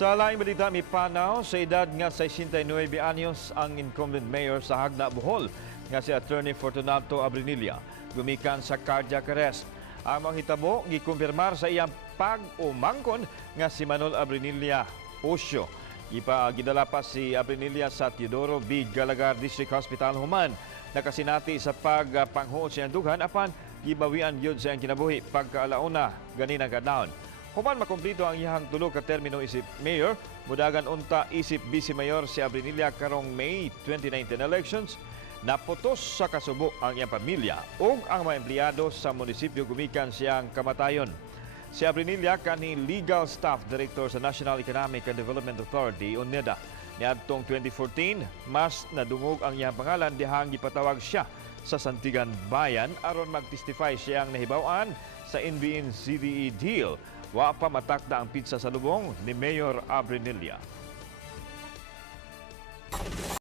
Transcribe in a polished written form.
Sa laing balita, may panaw sa edad nga 69 anyos ang incumbent mayor sa Jagna, Bohol nga si Attorney Fortunato Abrinilla gumikan sa cardiac arrest. Ang mga hitabo gikumpirmar sa iyang pag-umangkon nga si Manol Abrinilla Osyo. Gidala pa si Abrinilla sa Teodoro B. Galagar District Hospital Human. Nakasinati sa pagpanghuot sa iyang dughan apan gibawian yun sa iyang kinabuhi pagkaalauna ganina kadahon. Human makumplito ang iyang tulo ka termino isip mayor, mudagan unta isip vice mayor si Abrinilla karong May 2019 elections, naputos sa kasubo ang iyang pamilya ug ang mga empleyado sa munisipyo gumikan siyang kamatayon. Si Abrinilla kani legal staff director sa National Economic and Development Authority UNEDA. Niadtong 2014, mas nadungog ang iyang pangalan dihang gipatawag siya sa Santigan Bayan aron mag-testify siyang nahibaw-an sa NBN-CDE deal. Wa pa matakda ang pizza sa lubong ni Mayor Abrinilla.